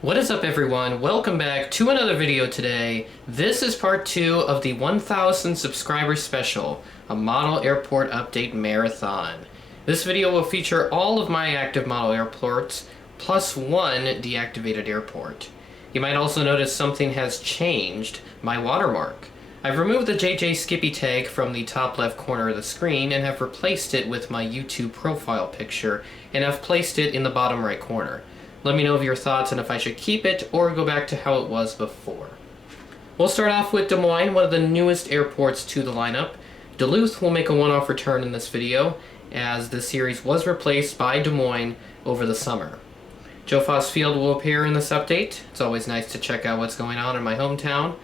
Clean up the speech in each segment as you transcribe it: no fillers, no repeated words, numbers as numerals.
What is up, everyone? Welcome back to another video today. This is part 2 of the 1000 subscriber special, a model airport update marathon. This video will feature all of my active model airports, plus one deactivated airport. You might also notice something has changed, my watermark. I've removed the JJ Skippy tag from the top left corner of the screen and have replaced it with my YouTube profile picture, and have placed it in the bottom right corner. Let me know of your thoughts and if I should keep it or go back to how it was before. We'll start off with Des Moines, one of the newest airports to the lineup. Duluth will make a one-off return in this video, as this series was replaced by Des Moines over the summer. Joe Foss Field will appear in this update. It's always nice to check out what's going on in my hometown.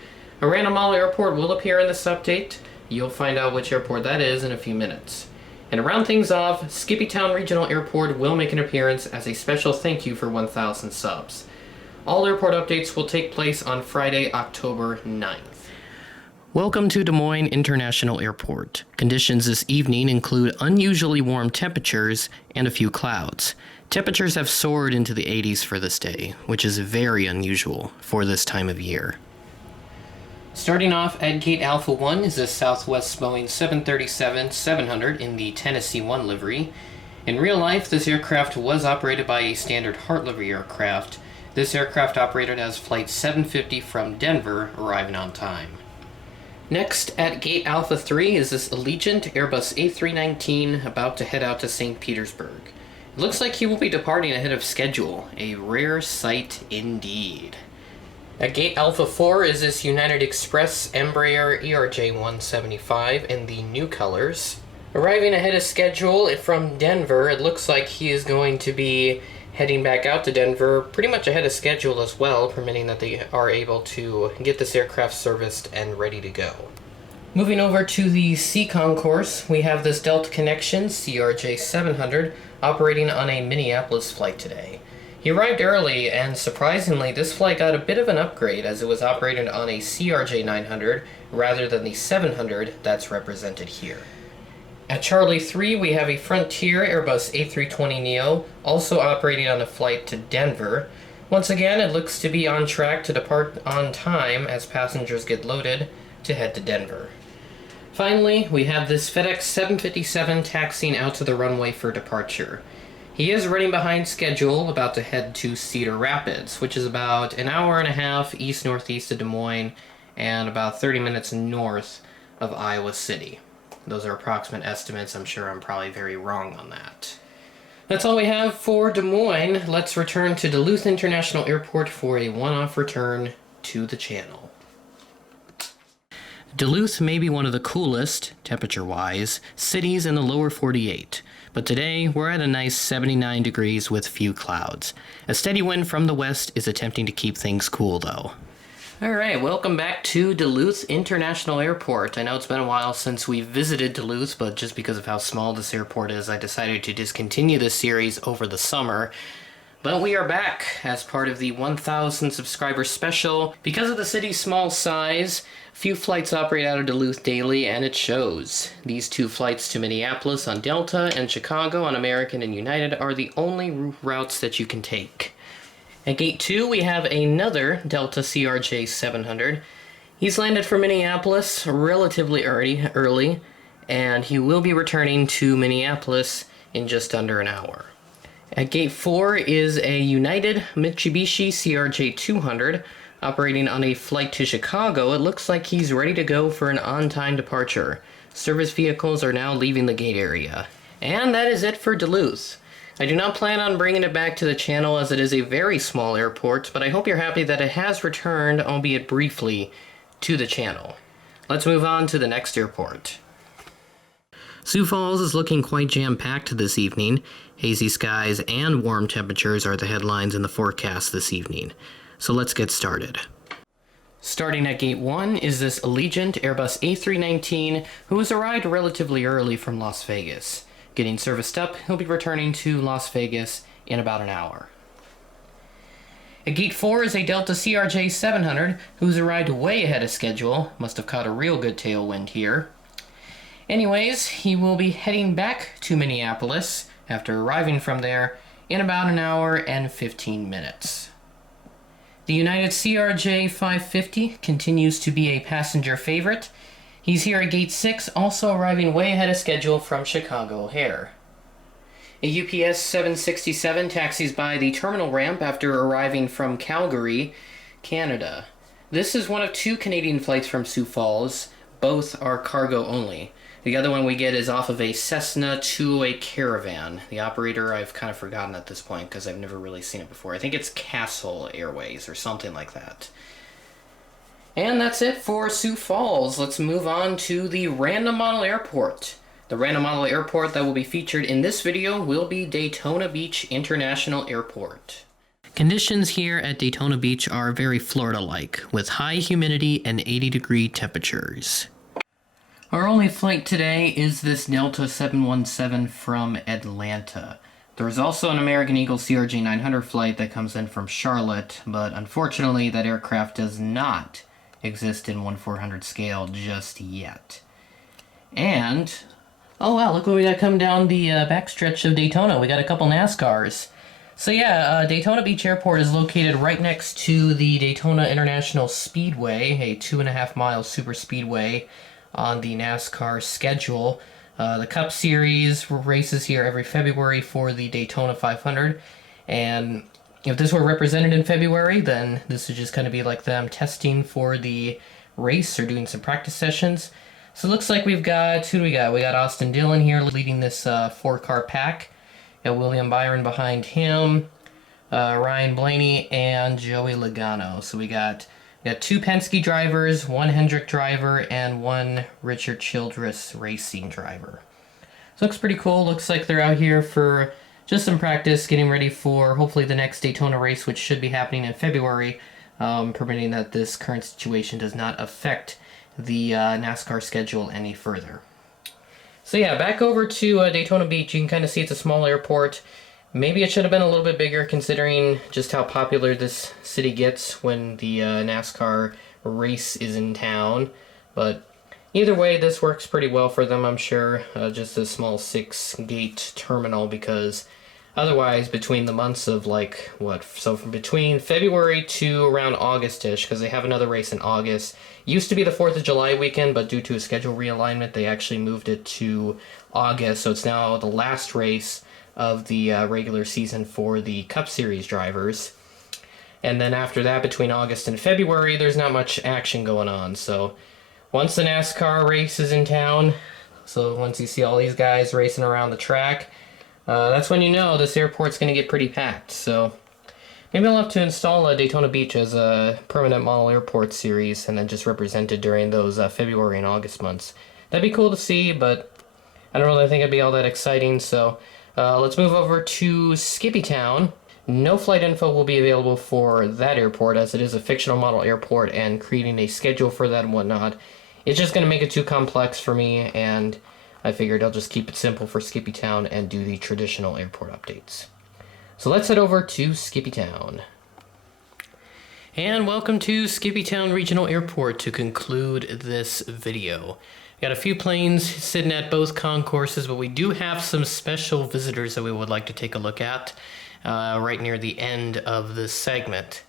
A random model airport will appear in this update. You'll find out which airport that is in a few minutes. And to round things off, Skippytown Regional Airport will make an appearance as a special thank you for 1,000 subs. All airport updates will take place on Friday, October 9th. Welcome to Des Moines International Airport. Conditions this evening include unusually warm temperatures and a few clouds. Temperatures have soared into the 80s for this day, which is very unusual for this time of year. Starting off at Gate Alpha 1 is a Southwest Moines 737-700 in the Tennessee 1 livery. In real life, this aircraft was operated by a standard Heart livery aircraft. This aircraft operated as Flight 750 from Denver, arriving on time. Next, at Gate Alpha 3 is this Allegiant Airbus A319 about to head out to St. Petersburg. It looks like he will be departing ahead of schedule, a rare sight indeed. At Gate Alpha 4 is this United Express Embraer ERJ-175 in the new colors. Arriving ahead of schedule from Denver, it looks like he is going to be heading back out to Denver pretty much ahead of schedule as well, permitting that they are able to get this aircraft serviced and ready to go. Moving over to the C concourse, we have this Delta Connection CRJ-700 operating on a Minneapolis flight today. He arrived early, and surprisingly, this flight got a bit of an upgrade as it was operated on a CRJ-900 rather than the 700 that's represented here. At Charlie 3, we have a Frontier Airbus A320neo, also operating on a flight to Denver. Once again, it looks to be on track to depart on time as passengers get loaded to head to Denver. Finally, we have this FedEx 757 taxiing out to the runway for departure. He is running behind schedule, about to head to Cedar Rapids, which is about an hour and a half east-northeast of Des Moines and about 30 minutes north of Iowa City. Those are approximate estimates. I'm sure I'm probably very wrong on that. That's all we have for Des Moines. Let's return to Duluth International Airport for a one-off return to the channel. Duluth may be one of the coolest, temperature-wise, cities in the lower 48, but today we're at a nice 79 degrees with few clouds. A steady wind from the west is attempting to keep things cool, though. Alright, welcome back to Duluth International Airport. I know it's been a while since we visited Duluth, but just because of how small this airport is, I decided to discontinue this series over the summer. But we are back as part of the 1,000 subscriber special. Because of the city's small size, few flights operate out of Duluth daily, and it shows. These two flights to Minneapolis on Delta and Chicago on American and United are the only routes that you can take. At Gate 2, we have another Delta CRJ-700. He's landed for Minneapolis relatively early, and he will be returning to Minneapolis in just under an hour. At Gate 4 is a United Mitsubishi CRJ-200 operating on a flight to Chicago. It looks like he's ready to go for an on-time departure. Service vehicles are now leaving the gate area. And that is it for Duluth. I do not plan on bringing it back to the channel as it is a very small airport, but I hope you're happy that it has returned, albeit briefly, to the channel. Let's move on to the next airport. Sioux Falls is looking quite jam-packed this evening. Hazy skies and warm temperatures are the headlines in the forecast this evening. So let's get started. Starting at Gate 1 is this Allegiant Airbus A319, who has arrived relatively early from Las Vegas. Getting serviced up, he'll be returning to Las Vegas in about an hour. At Gate 4 is a Delta CRJ-700, who's arrived way ahead of schedule. Must have caught a real good tailwind here. Anyways, he will be heading back to Minneapolis after arriving from there in about an hour and 15 minutes. The United CRJ 550 continues to be a passenger favorite. He's here at Gate 6, also arriving way ahead of schedule from Chicago O'Hare. A UPS 767 taxis by the terminal ramp after arriving from Calgary, Canada. This is one of two Canadian flights from Sioux Falls. Both are cargo only. The other one we get is off of a Cessna 208 Caravan. The operator I've kind of forgotten at this point because I've never really seen it before. I think it's Castle Airways or something like that. And that's it for Sioux Falls. Let's move on to the Random Model Airport. The Random Model Airport that will be featured in this video will be Daytona Beach International Airport. Conditions here at Daytona Beach are very Florida-like, with high humidity and 80-degree temperatures. Our only flight today is this Delta 717 from Atlanta. There's also an American Eagle CRJ 900 flight that comes in from Charlotte, but unfortunately that aircraft does not exist in 1/400 scale just yet. And, oh wow, look what we got coming down the backstretch of Daytona. We got a couple NASCARs. So yeah, Daytona Beach Airport is located right next to the Daytona International Speedway, a 2.5-mile super speedway on the NASCAR schedule. The Cup Series races here every February for the Daytona 500, and if this were represented in February, then this would just kind of be like them testing for the race or doing some practice sessions. So it looks like we've got, who do we got? We got Austin Dillon here leading this 4-car pack. Got William Byron behind him, Ryan Blaney, and Joey Logano. So we got two Penske drivers, one Hendrick driver, and one Richard Childress racing driver. So looks pretty cool. Looks like they're out here for just some practice, getting ready for hopefully the next Daytona race, which should be happening in February, permitting that this current situation does not affect the NASCAR schedule any further. So yeah, back over to Daytona Beach. You can kind of see it's a small airport. Maybe it should have been a little bit bigger considering just how popular this city gets when the NASCAR race is in town. But either way, this works pretty well for them, I'm sure. Just a small 6-gate terminal, because otherwise between the months of so from between February to around August-ish, because they have another race in August. Used to be the 4th of July weekend, but due to a schedule realignment, they actually moved it to August. So it's now the last race of the regular season for the Cup Series drivers. And then after that, between August and February, there's not much action going on. So once the NASCAR race is in town, so once you see all these guys racing around the track, that's when you know this airport's going to get pretty packed. So maybe I'll have to install Daytona Beach as a permanent model airport series and then just represent it during those February and August months. That'd be cool to see, but I don't really think it'd be all that exciting. So let's move over to Skippytown. No flight info will be available for that airport, as it is a fictional model airport, and creating a schedule for that and whatnot, it's just going to make it too complex for me, and I figured I'll just keep it simple for Skippytown and do the traditional airport updates. So let's head over to Skippytown. And welcome to Skippytown Regional Airport to conclude this video. Got a few planes sitting at both concourses, but we do have some special visitors that we would like to take a look at right near the end of this segment.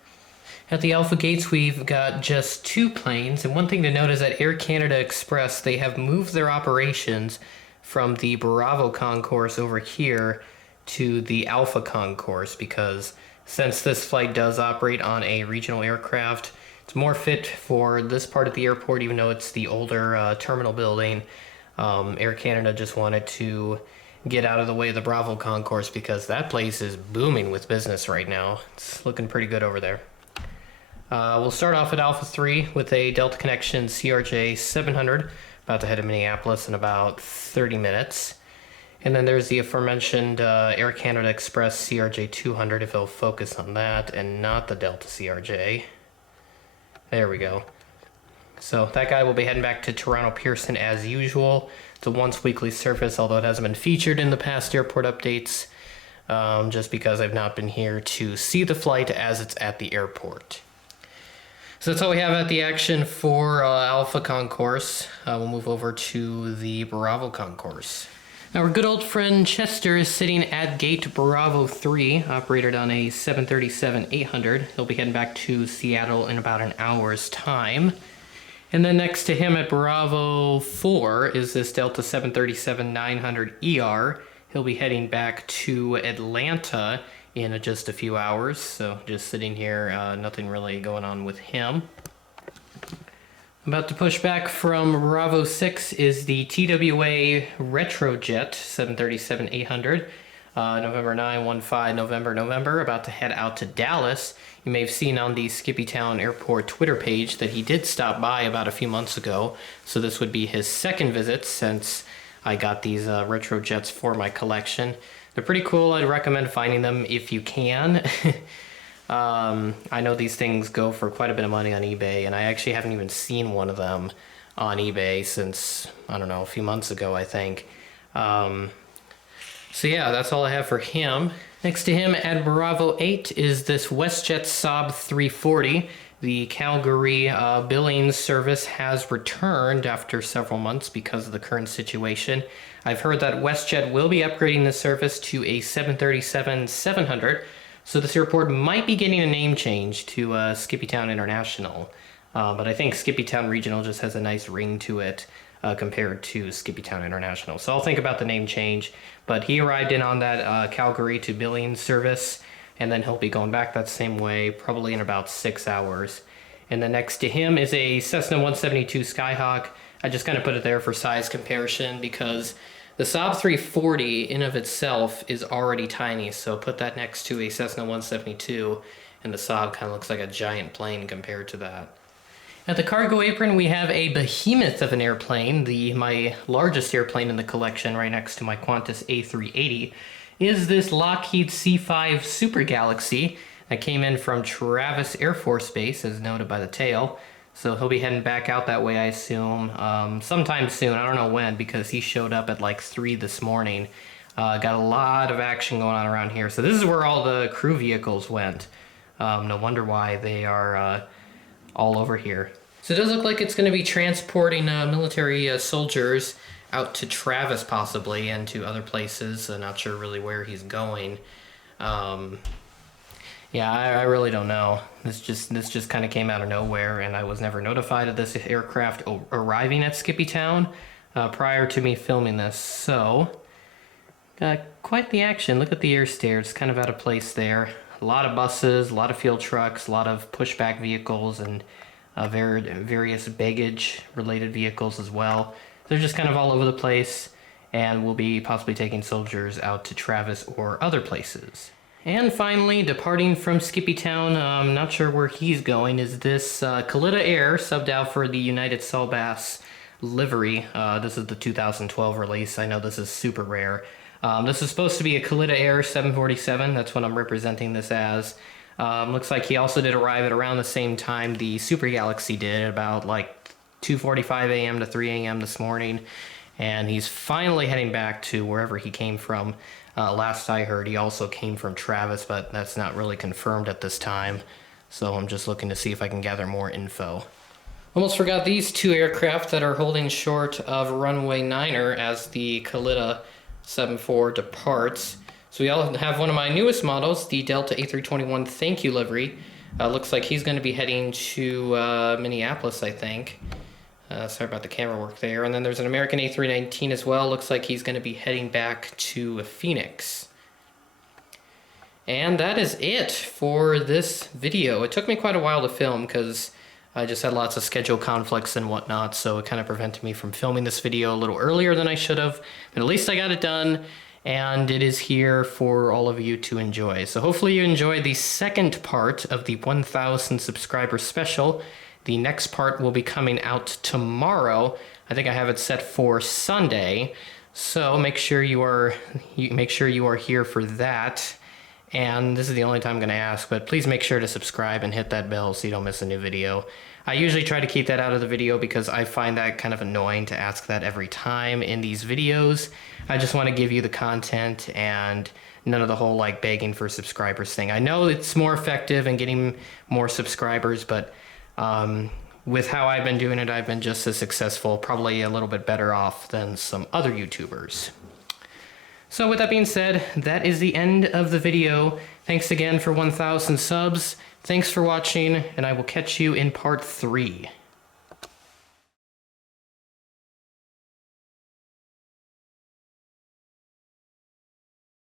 At the Alpha Gates, we've got just 2 planes, and one thing to note is that Air Canada Express, they have moved their operations from the Bravo concourse over here to the Alpha concourse, because since this flight does operate on a regional aircraft, it's more fit for this part of the airport, even though it's the older terminal building. Air Canada just wanted to get out of the way of the Bravo concourse because that place is booming with business right now. It's looking pretty good over there. We'll start off at Alpha 3 with a Delta Connection CRJ 700, about to head to Minneapolis in about 30 minutes. And then there's the aforementioned Air Canada Express CRJ 200, if it'll focus on that and not the Delta CRJ. There we go. So that guy will be heading back to Toronto Pearson as usual. It's a once weekly service, although it hasn't been featured in the past airport updates, just because I've not been here to see the flight as it's at the airport. So that's all we have at the action for Alpha Concourse. We'll move over to the Bravo Concourse. Our good old friend Chester is sitting at gate Bravo 3, operated on a 737-800. He'll be heading back to Seattle in about an hour's time. And then next to him at Bravo 4 is this Delta 737-900ER. He'll be heading back to Atlanta in just a few hours. So just sitting here, nothing really going on with him. About to push back from Bravo 6 is the TWA Retrojet 737-800. November 915, November, about to head out to Dallas. You may have seen on the Skippytown Airport Twitter page that he did stop by about a few months ago. So this would be his second visit since I got these Retrojets for my collection. They're pretty cool. I'd recommend finding them if you can. I know these things go for quite a bit of money on eBay, and I actually haven't even seen one of them on eBay since, I don't know, a few months ago, I think. So yeah, that's all I have for him. Next to him at Bravo 8 is this WestJet Saab 340. The Calgary Billings service has returned after several months because of the current situation. I've heard that WestJet will be upgrading the service to a 737-700. So this airport might be getting a name change to Skippytown International, but I think Skippytown Regional just has a nice ring to it compared to Skippytown International. So I'll think about the name change, but he arrived in on that Calgary to Billings service, and then he'll be going back that same way, probably in about 6 hours. And then next to him is a Cessna 172 Skyhawk. I just kind of put it there for size comparison because the Saab 340 in of itself is already tiny, so put that next to a Cessna 172, and the Saab kind of looks like a giant plane compared to that. At the cargo apron, we have a behemoth of an airplane. My largest airplane in the collection, right next to my Qantas A380, is this Lockheed C-5 Super Galaxy that came in from Travis Air Force Base, as noted by the tail. So he'll be heading back out that way, I assume, sometime soon. I don't know when, because he showed up at like 3 this morning. Got a lot of action going on around here. So this is where all the crew vehicles went. No wonder why they are all over here. So it does look like it's going to be transporting military soldiers out to Travis, possibly, and to other places. Not sure really where he's going. Yeah, I really don't know. This just kind of came out of nowhere, and I was never notified of this aircraft arriving at Skippytown prior to me filming this. So, got quite the action. Look at the air stair. It's kind of out of place there. A lot of buses, a lot of fuel trucks, a lot of pushback vehicles, and various baggage-related vehicles as well. They're just kind of all over the place, and we'll be possibly taking soldiers out to Travis or other places. And finally, departing from Skippytown, I'm not sur where he's going, is this Kalitta Air, subbed out for the United Sawbass livery. This is the 2012 release. I know this is super rare. This is supposed to be a Kalitta Air 747. That's what I'm representing this as. Looks like he also did arrive at around the same time the Super Galaxy did, about like 2:45 a.m. to 3 a.m. this morning. And he's finally heading back to wherever he came from. Last I heard, he also came from Travis, but that's not really confirmed at this time. So I'm just looking to see if I can gather more info. Almost forgot these two aircraft that are holding short of runway 9er as the Kalitta 74 departs. So we all have one of my newest models, the Delta A321 Thank You livery. Looks like he's going to be heading to Minneapolis, I think. Sorry about the camera work there. And then there's an American A319 as well. Looks like he's going to be heading back to Phoenix. And that is it for this video. It took me quite a while to film because I just had lots of schedule conflicts and whatnot, so it kind of prevented me from filming this video a little earlier than I should have. But at least I got it done, and it is here for all of you to enjoy. So hopefully you enjoyed the second part of the 1,000 subscriber special. The next part will be coming out tomorrow. I think I have it set for Sunday, so make sure you are here for that. And this is the only time I'm going to ask, but please make sure to subscribe and hit that bell so you don't miss a new video. I usually try to keep that out of the video because I find that kind of annoying to ask that every time in these videos. I just want to give you the content and none of the whole like begging for subscribers thing. I know it's more effective in getting more subscribers, but with how I've been doing it, I've been just as successful, probably a little bit better off than some other YouTubers. So with that being said, that is the end of the video. Thanks again for 1,000 subs. Thanks for watching, and I will catch you in part 3.